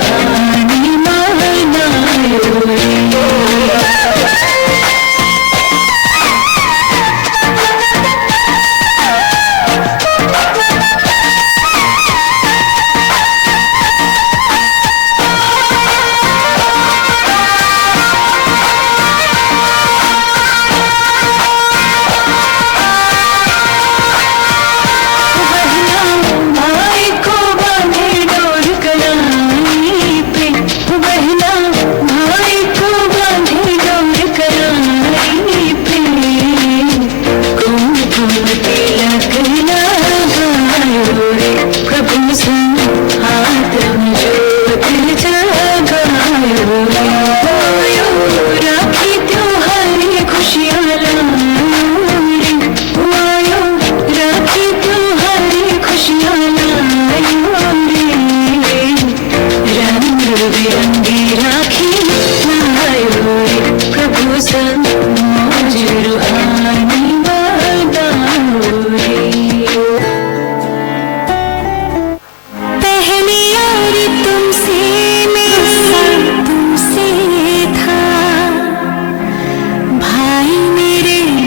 रूहानी मानायो रे।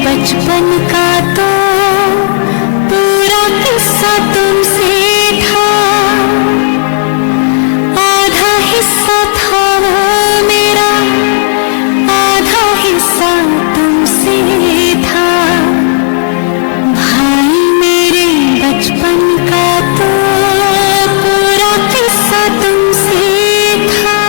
बचपन का तो पूरा किस्सा तुमसे था, आधा हिस्सा था मेरा, आधा हिस्सा तुमसे था। भाई मेरे बचपन का तो पूरा किस्सा तुमसे था।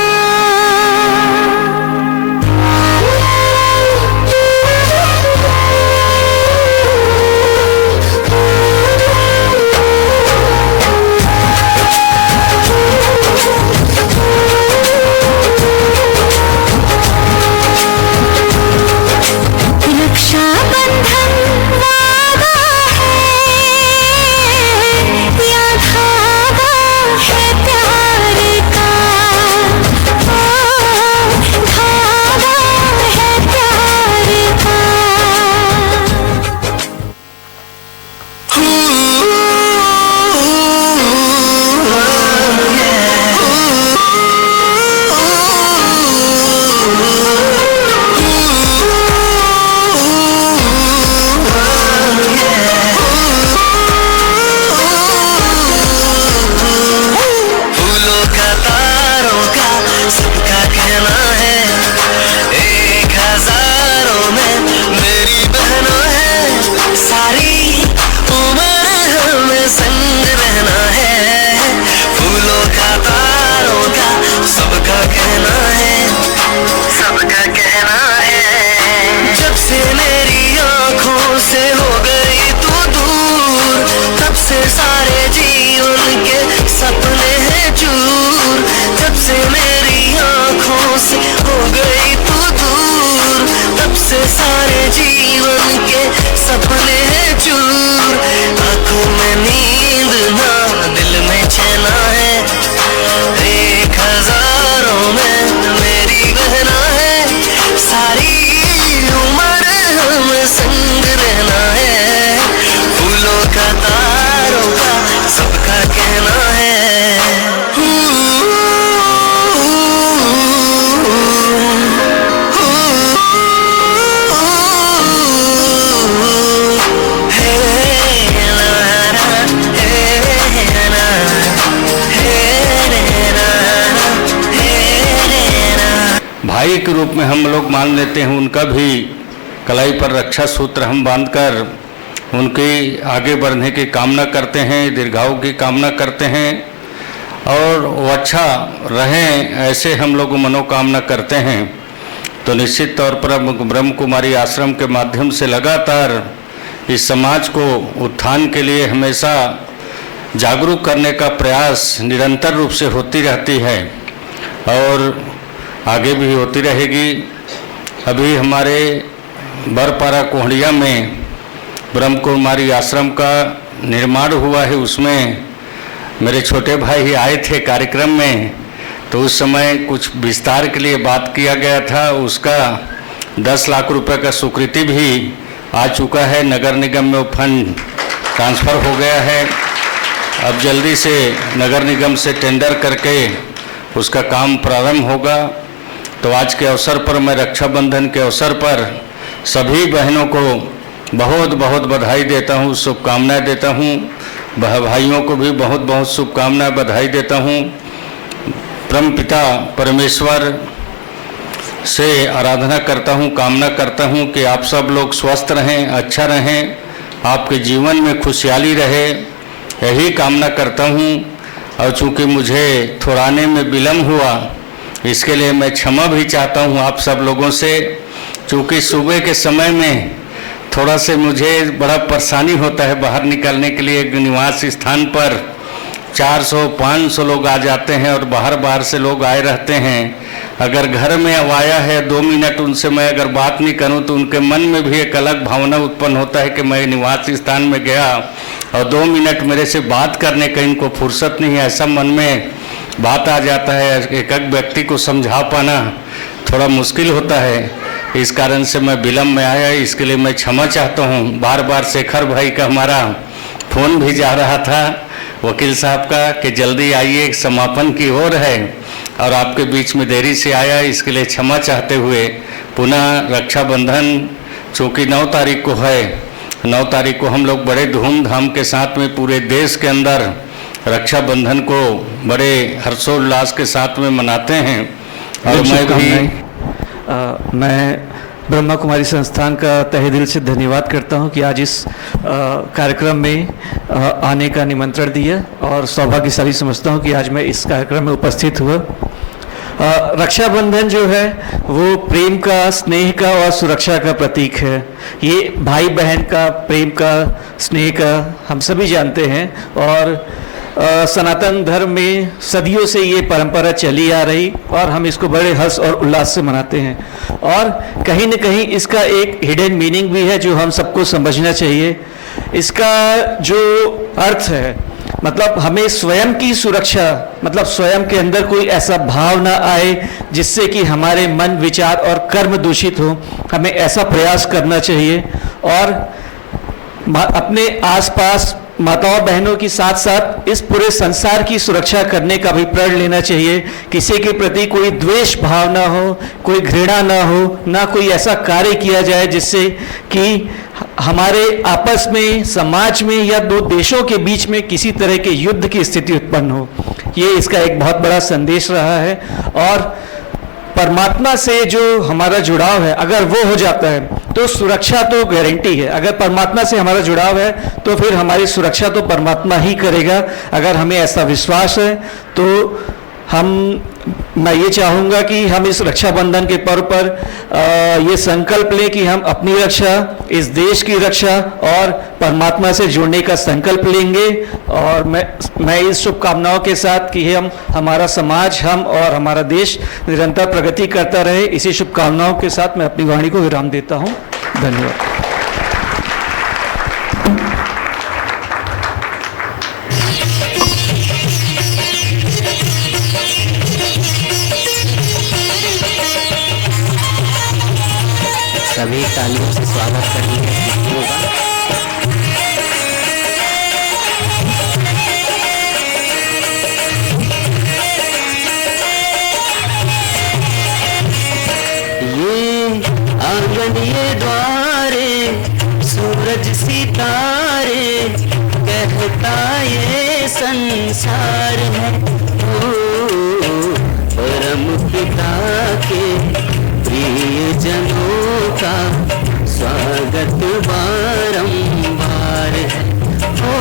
सारे जीवन के सपने हैं चूर, जब से मेरी आँखों से हो गई तू दूर, तब से सारे जीवन के सपने हैं चूर। आँखों में नींद ना, दिल में चैना है, एक हजारों में मेरी बहना है, सारी उम्र हमें संग रहना है। फूलों का तारों का सबका कहना है। भाई के रूप में हम लोग मान लेते हैं, उनका भी कलाई पर रक्षा सूत्र हम बांधकर उनके आगे बढ़ने की कामना करते हैं, दीर्घायु की कामना करते हैं और वो अच्छा रहें, ऐसे हम लोग मनोकामना करते हैं। तो निश्चित तौर पर ब्रह्म कुमारी आश्रम के माध्यम से लगातार इस समाज को उत्थान के लिए हमेशा जागरूक करने का प्रयास निरंतर रूप से होती रहती है और आगे भी होती रहेगी। अभी हमारे बरपारा कोहड़िया में ब्रह्म कुमारी आश्रम का निर्माण हुआ है, उसमें मेरे छोटे भाई ही आए थे कार्यक्रम में, तो उस समय कुछ विस्तार के लिए बात किया गया था। उसका 10 लाख रुपए का स्वीकृति भी आ चुका है, नगर निगम में वो फंड ट्रांसफ़र हो गया है। अब जल्दी से नगर निगम से टेंडर करके उसका काम प्रारंभ होगा। तो आज के अवसर पर मैं रक्षाबंधन के अवसर पर सभी बहनों को बहुत बहुत बधाई देता हूँ, शुभकामनाएं देता हूँ। भाइयों को भी बहुत बहुत शुभकामनाएं, बधाई देता हूँ। परमपिता परमेश्वर से आराधना करता हूँ, कामना करता हूँ कि आप सब लोग स्वस्थ रहें, अच्छा रहें, आपके जीवन में खुशहाली रहे, यही कामना करता हूँ। और चूँकि मुझे थोड़ा आने में विलम्ब हुआ, इसके लिए मैं क्षमा भी चाहता हूँ आप सब लोगों से। चूँकि सुबह के समय में थोड़ा से मुझे बड़ा परेशानी होता है बाहर निकलने के लिए। निवास स्थान पर 400-500 लोग आ जाते हैं और बाहर से लोग आए रहते हैं। अगर घर में अब आया है 2 मिनट उनसे मैं अगर बात नहीं करूं तो उनके मन में भी एक अलग भावना उत्पन्न होता है कि मैं निवास स्थान में गया और 2 मिनट मेरे से बात करने का इनको फुर्सत नहीं है, ऐसा मन में बात आ जाता है। एक व्यक्ति को समझा पाना थोड़ा मुश्किल होता है, इस कारण से मैं विलम्ब में आया, इसके लिए मैं क्षमा चाहता हूँ। बार बार शेखर भाई का हमारा फ़ोन भी जा रहा था वकील साहब का कि जल्दी आइए, समापन की ओर है, और आपके बीच में देरी से आया, इसके लिए क्षमा चाहते हुए पुनः रक्षाबंधन चूँकि 9 तारीख को है, 9 तारीख को हम लोग बड़े धूमधाम के साथ में पूरे देश के अंदर रक्षाबंधन को बड़े हर्षोल्लास के साथ में मनाते हैं। और मैं ब्रह्मा कुमारी संस्थान का तहे दिल से धन्यवाद करता हूं कि आज इस कार्यक्रम में आने का निमंत्रण दिया, और सौभाग्यशाली समझता हूं कि आज मैं इस कार्यक्रम में उपस्थित हुआ। रक्षाबंधन जो है वो प्रेम का, स्नेह का और सुरक्षा का प्रतीक है। ये भाई बहन का प्रेम का, स्नेह का हम सभी जानते हैं, और सनातन धर्म में सदियों से ये परंपरा चली आ रही और हम इसको बड़े हर्ष और उल्लास से मनाते हैं। और कहीं न कहीं इसका एक हिडन मीनिंग भी है जो हम सबको समझना चाहिए। इसका जो अर्थ है, मतलब हमें स्वयं की सुरक्षा, मतलब स्वयं के अंदर कोई ऐसा भाव ना आए जिससे कि हमारे मन, विचार और कर्म दूषित हो, हमें ऐसा प्रयास करना चाहिए। और अपने आसपास माताओं बहनों के साथ साथ इस पूरे संसार की सुरक्षा करने का भी प्रण लेना चाहिए। किसी के प्रति कोई द्वेष भाव ना हो, कोई घृणा ना हो, ना कोई ऐसा कार्य किया जाए जिससे कि हमारे आपस में, समाज में या 2 देशों के बीच में किसी तरह के युद्ध की स्थिति उत्पन्न हो। ये इसका एक बहुत बड़ा संदेश रहा है। और परमात्मा से जो हमारा जुड़ाव है, अगर वो हो जाता है तो सुरक्षा तो गारंटी है। अगर परमात्मा से हमारा जुड़ाव है तो फिर हमारी सुरक्षा तो परमात्मा ही करेगा। अगर हमें ऐसा विश्वास है तो मैं ये चाहूँगा कि हम इस रक्षाबंधन के पर्व पर ये संकल्प लें कि हम अपनी रक्षा, इस देश की रक्षा और परमात्मा से जुड़ने का संकल्प लेंगे। और मैं इस शुभकामनाओं के साथ कि हमारा समाज, हम और हमारा देश निरंतर प्रगति करता रहे, इसी शुभकामनाओं के साथ मैं अपनी वाणी को विराम देता हूँ। धन्यवाद। सभी तालियों से स्वागत करेंगे अतिथियों का। ये आंगन, ये द्वारे, सूरज सितारे, कहता ये संसार है। ओ परम पिता के प्रिय जनों का स्वागत बारंबार है। ओ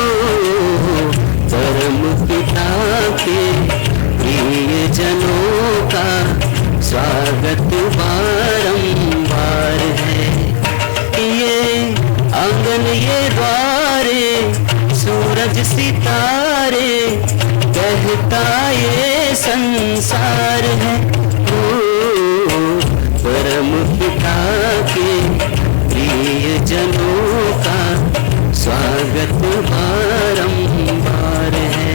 परम पिता के प्रिय जनों का स्वागत बारंबार है। ये आंगन, ये द्वारे, सूरज सितारे, कहता ये संसार है। परम पिता के प्रिय जनों का स्वागत बारंबार है।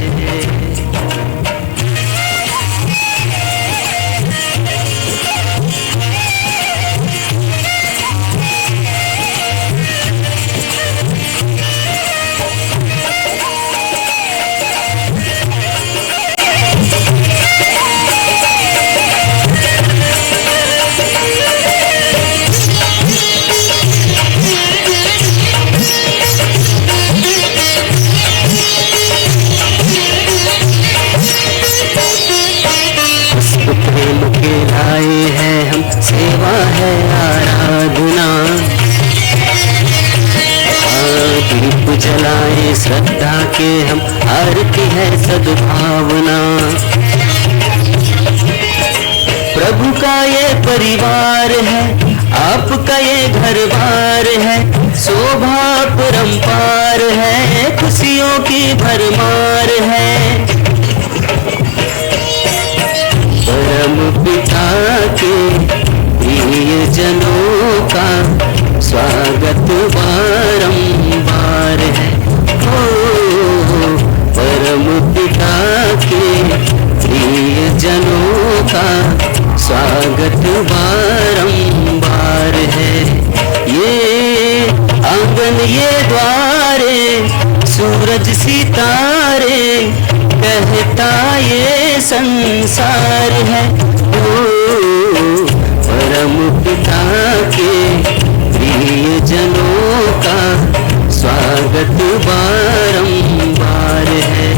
के हम आरती है सद्भावना। प्रभु का ये परिवार है, आपका ये घर बार है, शोभा परंपार है, खुशियों की भरमार है। परम पिता के प्रिय जनों का स्वागत बारंबार है। ओ परम पिता के प्रिय जनों का स्वागत बारंबार है। ये आंगन ये द्वारे, सूरज सितारे, कहता ये संसार है। ओ परम पिता के प्रिय जनों का स्वागत बारंबार है।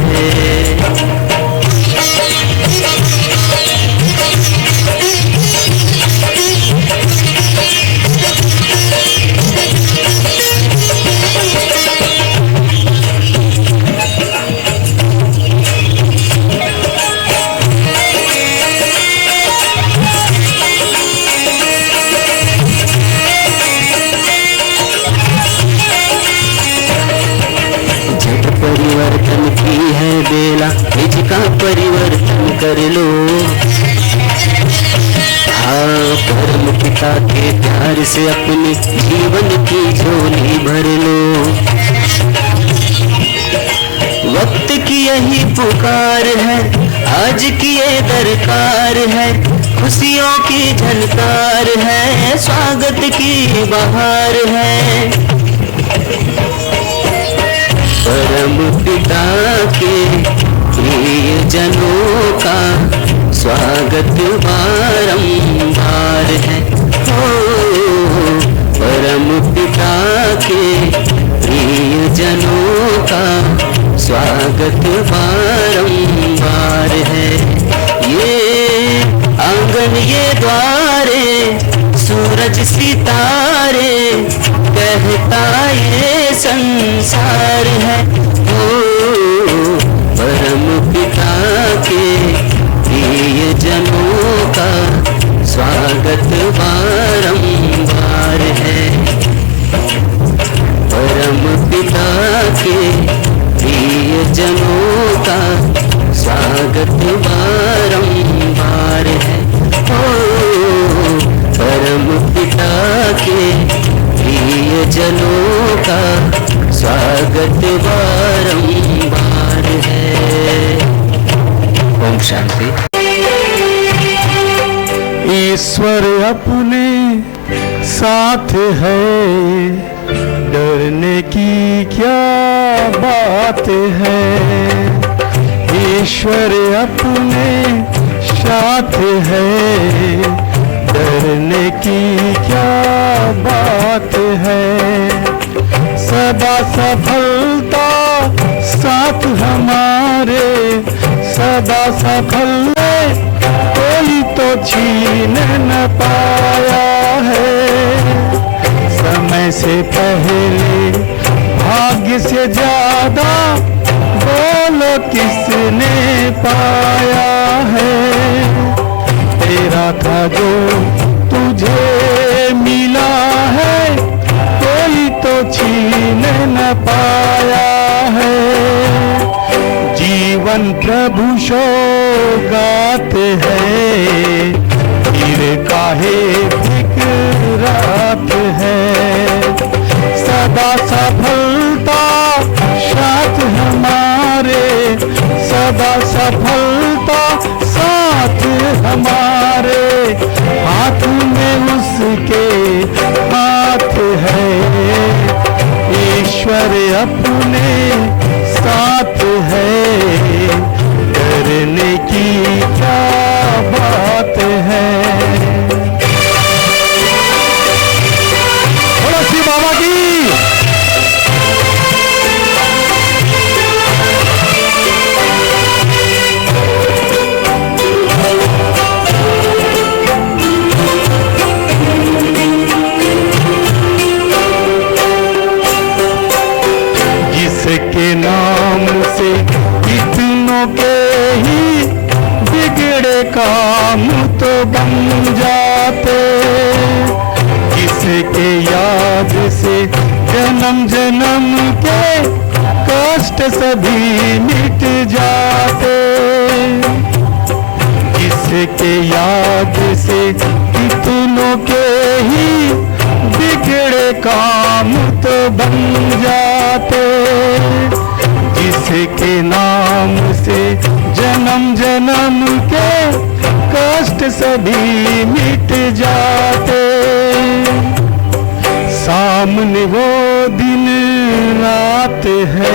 परिवर्तन की है बेला, निज का परिवर्तन कर लो। हाँ परम पिता के प्यार से अपने जीवन की झोली भर लो। वक्त की यही पुकार है, आज की ये दरकार है, खुशियों की झनकार है, स्वागत की बहार है। परम पिता के प्रिय जनों का स्वागत बारंबार है। ओ परम पिता के प्रिय जनों का स्वागत बारंबार है। ये आंगन ये द्वारे, सूरज सितारे, कहता ये संसार है। ओ परम पिता के प्रिय जनों का स्वागत बारंबार है। परम पिता के प्रिय जनों का स्वागत बारंबार है। ओ परम पिता के प्रिय जनों का स्वागत बारंबार है। ओम शांति। ईश्वर अपने साथ है, डरने की क्या बात है। ईश्वर अपने साथ है, डरने की क्या बात है। सदा सफलता साथ हमारे, सदा सफल कोई तो छीन न पाया है। समय से पहले भाग्य से ज्यादा बोलो किसने पाया है। तेरा था जो तुझे मिला है, कोई तो छीन न पाया है। जीवन प्रभु सौगात है, फिर काहे फिक्रात है। सदा सफलता साथ हमारे, सदा सफलता साथ हमारे। हाथ में उसके हाथ है, ईश्वर अपने साथ है, डरने की क्या बात है। बोलो श्री बाबा की। काम तो बन जाते, जिसके याद से जन्म जन्म के कष्ट सभी मिट जाते, जिसके याद से कितनों के ही बिगड़े काम तो बन जाते, जिसके नाम से जन्म जन्म के कष्ट सभी मिट जाते। सामने वो दिन रात है,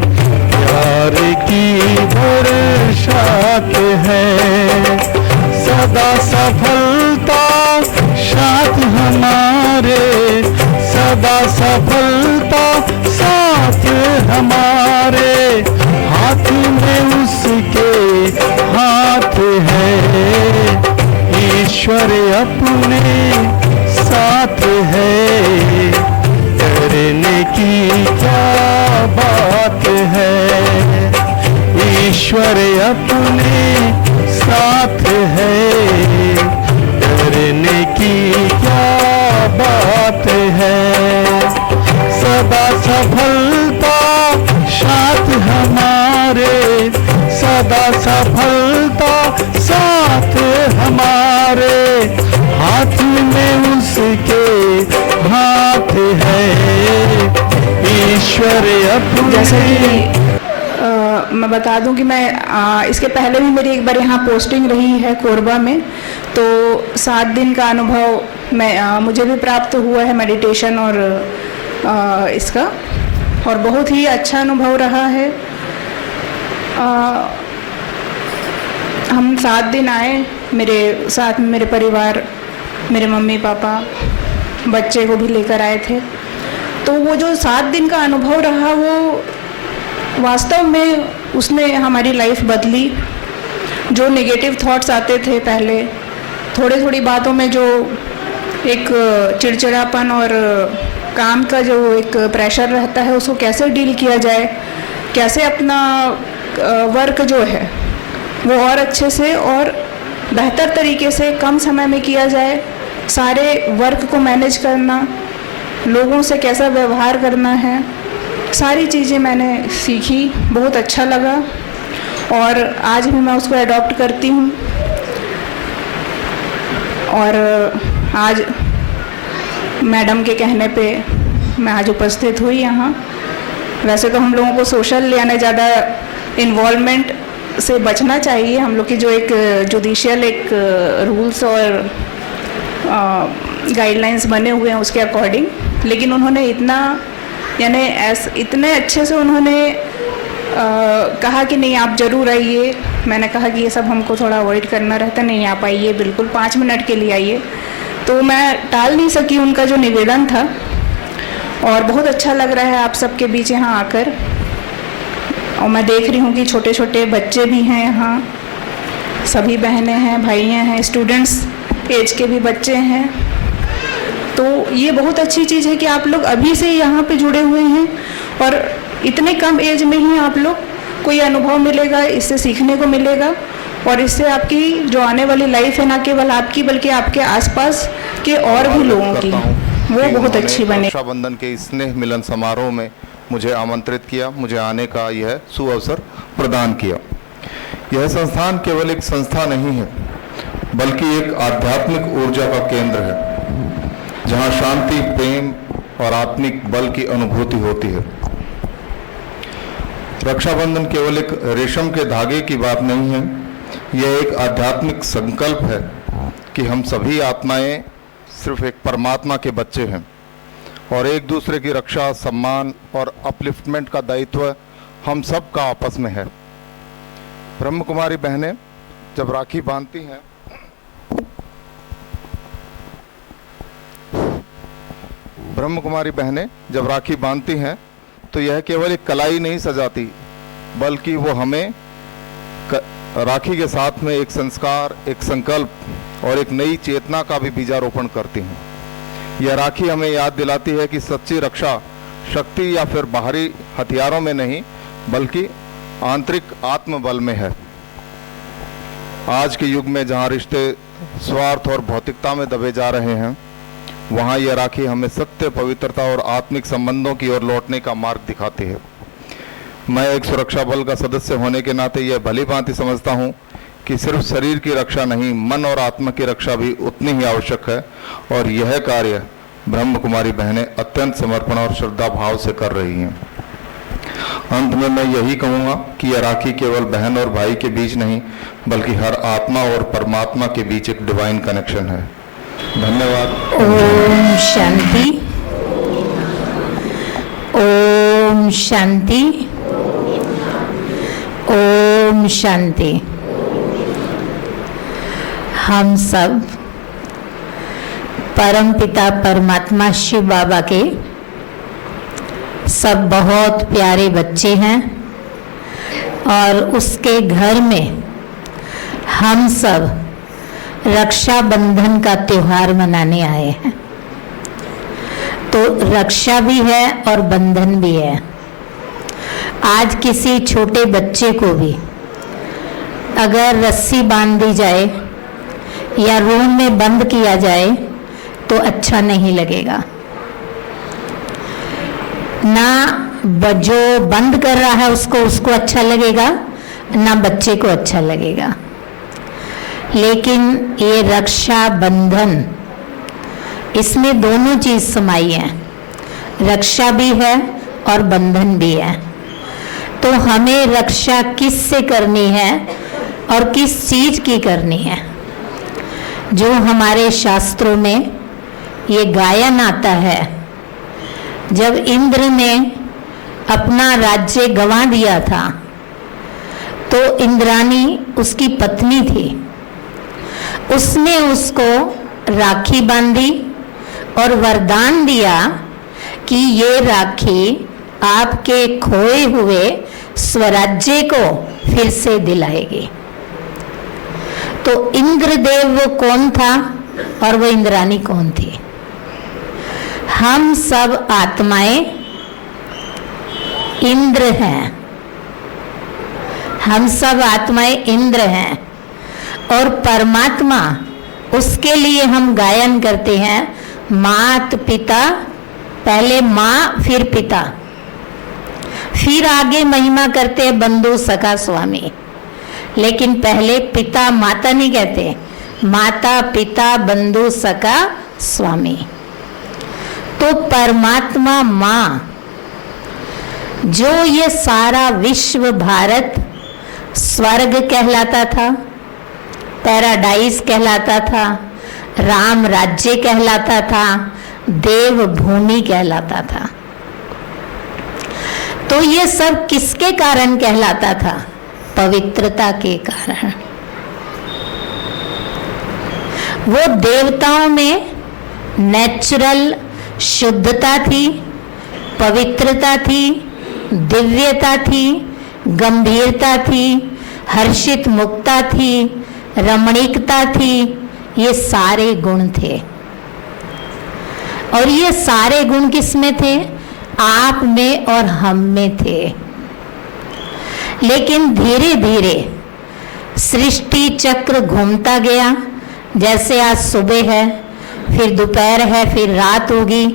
प्यार की बरसात है, सदा सफलता साथ हमारे, सदा सफलता साथ हमारे, हाथ में उसके हाथ है, ईश्वर अपने साथ है, करने की क्या बात है, ईश्वर अपने साथ है, करने की क्या बात है, सदा सफलता साथ हमारे, सदा सफलता साथ हमारे, हाथ में उसके हाथ है, ईश्वर अपने। जैसे कि मैं बता दूं कि मैं इसके पहले भी मेरी एक बार यहाँ पोस्टिंग रही है कोरबा में, तो 7 दिन का अनुभव मुझे भी प्राप्त हुआ है मेडिटेशन और इसका, और बहुत ही अच्छा अनुभव रहा है। हम 7 दिन आए, मेरे साथ में मेरे परिवार, मेरे मम्मी पापा, बच्चे को भी लेकर आए थे। तो वो जो 7 दिन का अनुभव रहा, वो वास्तव में उसने हमारी लाइफ बदली। जो नेगेटिव थॉट्स आते थे पहले, थोड़ी बातों में जो एक चिड़चिड़ापन और काम का जो एक प्रेशर रहता है, उसको कैसे डील किया जाए, कैसे अपना वर्क जो है वो और अच्छे से और बेहतर तरीके से कम समय में किया जाए, सारे वर्क को मैनेज करना, लोगों से कैसा व्यवहार करना है, सारी चीज़ें मैंने सीखी। बहुत अच्छा लगा और आज भी मैं उसको अडॉप्ट करती हूँ। और आज मैडम के कहने पे मैं आज उपस्थित हुई यहाँ। वैसे तो हम लोगों को सोशल यानी ज़्यादा इन्वॉल्वमेंट से बचना चाहिए, हम लोग की जो एक जुडिशियल एक रूल्स और गाइडलाइंस बने हुए हैं उसके अकॉर्डिंग, लेकिन उन्होंने इतने अच्छे से उन्होंने कहा कि नहीं आप ज़रूर आइए। मैंने कहा कि ये सब हमको थोड़ा अवॉइड करना रहता, नहीं आप आइए, बिल्कुल 5 मिनट के लिए आइए। तो मैं टाल नहीं सकी उनका जो निवेदन था, और बहुत अच्छा लग रहा है आप सबके बीच यहाँ आकर। और मैं देख रही हूँ कि छोटे छोटे बच्चे भी हैं यहाँ, सभी बहनें हैं, भाइयाँ हैं, स्टूडेंट्स एज के भी बच्चे हैं। तो ये बहुत अच्छी चीज़ है कि आप लोग अभी से यहाँ पे जुड़े हुए हैं, और इतने कम एज में ही आप लोग को ये अनुभव मिलेगा, इससे सीखने को मिलेगा, और इससे आपकी जो आने वाली लाइफ है, ना केवल आपकी बल्कि आपके आसपास के और भी लोगों की, वो बहुत अच्छी बने। रक्षाबंधन के स्नेह मिलन समारोह में मुझे आमंत्रित किया, मुझे आने का यह सुअवसर प्रदान किया। यह संस्थान केवल एक संस्था नहीं है, बल्कि एक आध्यात्मिक ऊर्जा का केंद्र है, जहां शांति, प्रेम और आत्मिक बल की अनुभूति होती है। रक्षाबंधन केवल एक रेशम के धागे की बात नहीं है, यह एक आध्यात्मिक संकल्प है कि हम सभी आत्माएं सिर्फ एक परमात्मा के बच्चे हैं, और एक दूसरे की रक्षा, सम्मान और अपलिफ्टमेंट का दायित्व हम सब का आपस में है। ब्रह्म कुमारी बहनें जब राखी बांधती हैं, तो यह केवल एक कलाई नहीं सजाती, बल्कि वो हमें राखी के साथ में एक संस्कार, एक संकल्प और एक नई चेतना का भी बीजारोपण करती हैं। यह राखी हमें याद दिलाती है कि सच्ची रक्षा शक्ति या फिर बाहरी हथियारों में नहीं, बल्कि आंतरिक आत्मबल में है। आज के युग में जहाँ रिश्ते स्वार्थ और भौतिकता में दबे जा रहे हैं, वहाँ यह राखी हमें सत्य, पवित्रता और आत्मिक संबंधों की ओर लौटने का मार्ग दिखाती है। मैं एक सुरक्षा बल का सदस्य होने के नाते यह भली भांति समझता हूँ कि सिर्फ शरीर की रक्षा नहीं, मन और आत्मा की रक्षा भी उतनी ही आवश्यक है, और यह कार्य ब्रह्म कुमारी बहनें अत्यंत समर्पण और श्रद्धा भाव से कर रही हैं। अंत में मैं यही कहूँगा कि यह राखी केवल बहन और भाई के बीच नहीं, बल्कि हर आत्मा और परमात्मा के बीच एक डिवाइन कनेक्शन है। धन्यवाद। ओम शांति, ओम शांति, ओम शांति। हम सब परमपिता परमात्मा शिव बाबा के सब बहुत प्यारे बच्चे हैं, और उसके घर में हम सब रक्षाबंधन का त्योहार मनाने आए हैं। तो रक्षा भी है और बंधन भी है। आज किसी छोटे बच्चे को भी अगर रस्सी बांध दी जाए या रूम में बंद किया जाए तो अच्छा नहीं लगेगा। ना जो बंद कर रहा है उसको अच्छा लगेगा, ना बच्चे को अच्छा लगेगा। लेकिन ये रक्षा बंधन, इसमें दोनों चीज समाई है, रक्षा भी है और बंधन भी है। तो हमें रक्षा किस से करनी है और किस चीज की करनी है? जो हमारे शास्त्रों में ये गायन आता है, जब इंद्र ने अपना राज्य गंवा दिया था तो इंद्राणी उसकी पत्नी थी, उसने उसको राखी बांधी और वरदान दिया कि ये राखी आपके खोए हुए स्वराज्य को फिर से दिलाएगी। तो इंद्रदेव वो कौन था और वो इंद्राणी कौन थी? हम सब आत्माएं इंद्र हैं, हम सब आत्माएं इंद्र हैं, और परमात्मा, उसके लिए हम गायन करते हैं मात पिता, पहले माँ फिर पिता, फिर आगे महिमा करते हैं बंधु सखा स्वामी। लेकिन पहले पिता माता नहीं कहते, माता पिता बंधु सखा स्वामी। तो परमात्मा माँ, जो ये सारा विश्व भारत स्वर्ग कहलाता था, पैराडाइज कहलाता था, राम राज्य कहलाता था, देव भूमि कहलाता था, तो ये सब किसके कारण कहलाता था? पवित्रता के कारण। वो देवताओं में नेचुरल शुद्धता थी, पवित्रता थी, दिव्यता थी, गंभीरता थी, हर्षित मुक्ता थी, रमणीकता थी, ये सारे गुण थे। और ये सारे गुण किस में थे? आप में और हम में थे। लेकिन धीरे धीरे सृष्टि चक्र घूमता गया। जैसे आज सुबह है, फिर दोपहर है, फिर रात होगी,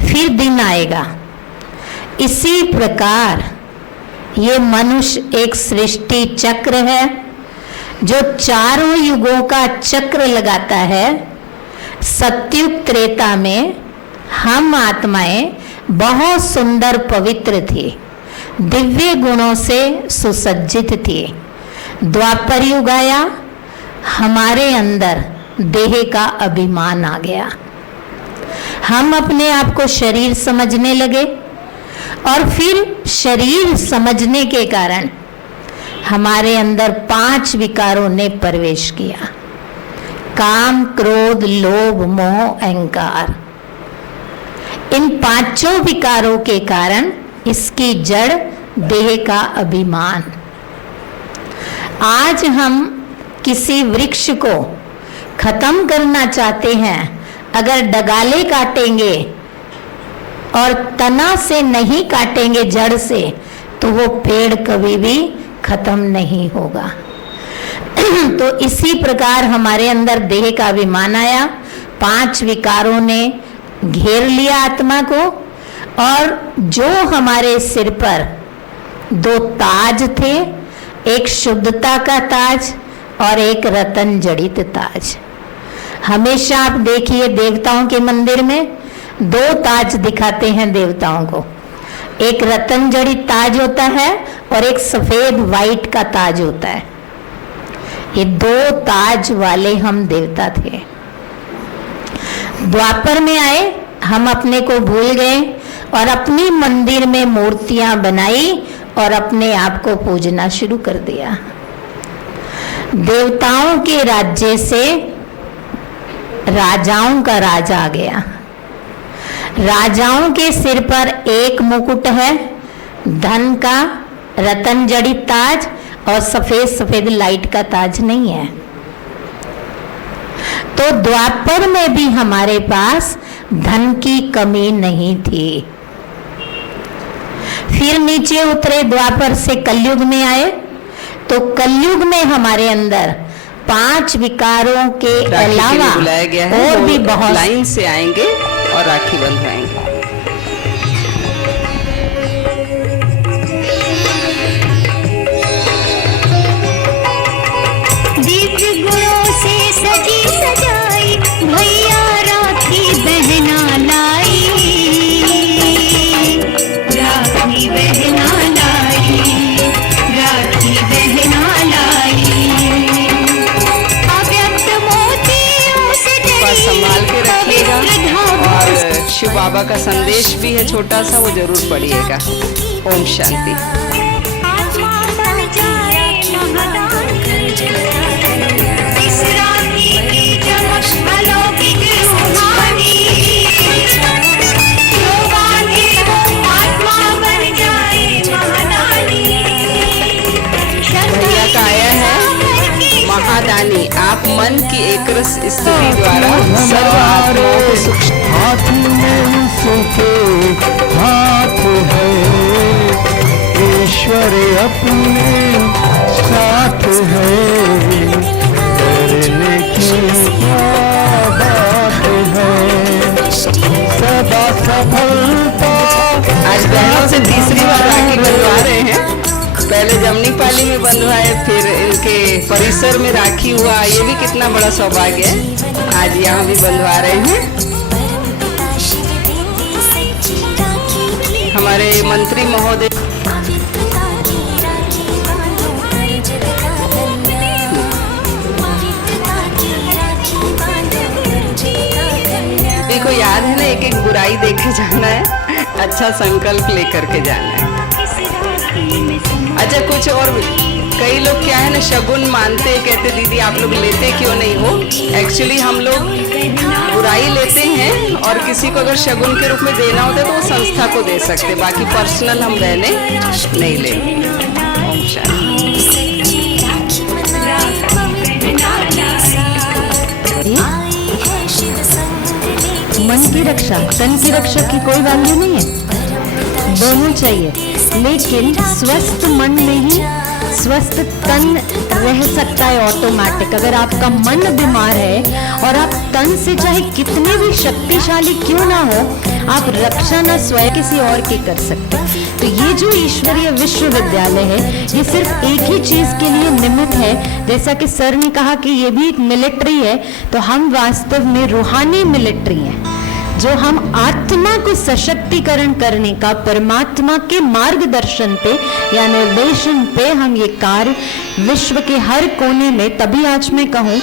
फिर दिन आएगा। इसी प्रकार ये मनुष्य एक सृष्टि चक्र है जो चारों युगों का चक्र लगाता है। सत्युग त्रेता में हम आत्माएं बहुत सुंदर पवित्र थी, दिव्य गुणों से सुसज्जित थी। द्वापर युग आया, हमारे अंदर देह का अभिमान आ गया। हम अपने आप को शरीर समझने लगे, और फिर शरीर समझने के कारण हमारे अंदर 5 विकारों ने प्रवेश किया। काम, क्रोध, लोभ, मोह, अहंकार। इन 5 विकारों के कारण इसकी जड़ देह का अभिमान। आज हम किसी वृक्ष को खत्म करना चाहते हैं, अगर डगाले काटेंगे और तना से नहीं काटेंगे, जड़ से, तो वो पेड़ कभी भी खत्म नहीं होगा। तो इसी प्रकार हमारे अंदर देह का अभिमान आया, 5 विकारों ने घेर लिया आत्मा को, और जो हमारे सिर पर 2 ताज थे, एक शुद्धता का ताज और एक रतन जड़ित ताज। हमेशा आप देखिए देवताओं के मंदिर में 2 ताज दिखाते हैं देवताओं को, एक रतन जड़ित ताज होता है और एक सफेद व्हाइट का ताज होता है। ये 2 ताज वाले हम देवता थे। द्वापर में आए, हम अपने को भूल गए और अपनी मंदिर में मूर्तियां बनाई और अपने आप को पूजना शुरू कर दिया। देवताओं के राज्य से राजाओं का राज आ गया। राजाओं के सिर पर एक मुकुट है, धन का रतन जड़ित ताज, और सफेद सफेद लाइट का ताज नहीं है। तो द्वापर में भी हमारे पास धन की कमी नहीं थी। फिर नीचे उतरे, द्वापर से कलयुग में आए, तो कलयुग में हमारे अंदर 5 विकारों के अलावा बुलाया गया है, और भी बहुत लाइन से आएंगे और राखी बंधवाएंगे। दिव्य गुणों से सजी सजाई भैया राखी बहना लाई, राखी बहना लाई, राखी बहना लाई। अव्यक्त मोतियों से पास संभाल के रखिएगा, और शिव बाबा का संदेश भी है छोटा सा, वो जरूर पढ़िएगा। ओम शांति। आत्मा बन जाए महादान इस राखी की चमक अलौकिक रूहानी, जो बांधे वो आत्मा बन जाए महादानी। भैया का आया है महादानी, आप मन की एकरस स्तुति द्वारा सर्व आत्माओं को सुख। हाथ में उसके हाथ है, ईश्वर अपने साथ है, डरने की क्या बात है, सदा सफलता। आज बहनों से तीसरी बार राखी बंधवा रहे हैं। पहले जमनी पाली में बंधवाए, फिर इनके परिसर में राखी हुआ, ये भी कितना बड़ा सौभाग्य है। आज यहाँ भी बंधवा रहे हैं। हमारे मंत्री महोदय को याद है ना, एक एक बुराई देखे जाना है, अच्छा संकल्प लेकर के जाना है। अच्छा, कुछ और कई लोग क्या है ना, शगुन मानते, कहते दीदी आप लोग लेते क्यों नहीं हो। एक्चुअली हम लोग बुराई लेते हैं, और किसी को अगर शगुन के रूप में देना होता है तो वो संस्था को दे सकते, बाकी पर्सनल हम रहने नहीं लेंगे। ओम शांति। मन की रक्षा, तन की रक्षा की कोई वैल्यू नहीं है, दोनों चाहिए, लेकिन स्वस्थ मन में ही स्वस्थ तन रह सकता है ऑटोमेटिक। अगर आपका मन बीमार है और आप तन से चाहे कितने भी शक्तिशाली क्यों ना हो, आप रक्षा न स्वयं किसी और की कर सकते। तो ये जो ईश्वरीय विश्वविद्यालय है, ये सिर्फ एक ही चीज के लिए निमित्त है। जैसा कि सर ने कहा कि ये भी एक मिलिट्री है, तो हम वास्तव में रूहानी मिलिट्री हैं, जो हम आत्मा को सशक्तिकरण करने का परमात्मा के मार्गदर्शन पे या निर्देशन पे हम ये कार्य विश्व के हर कोने में, तभी आज मैं कहूँ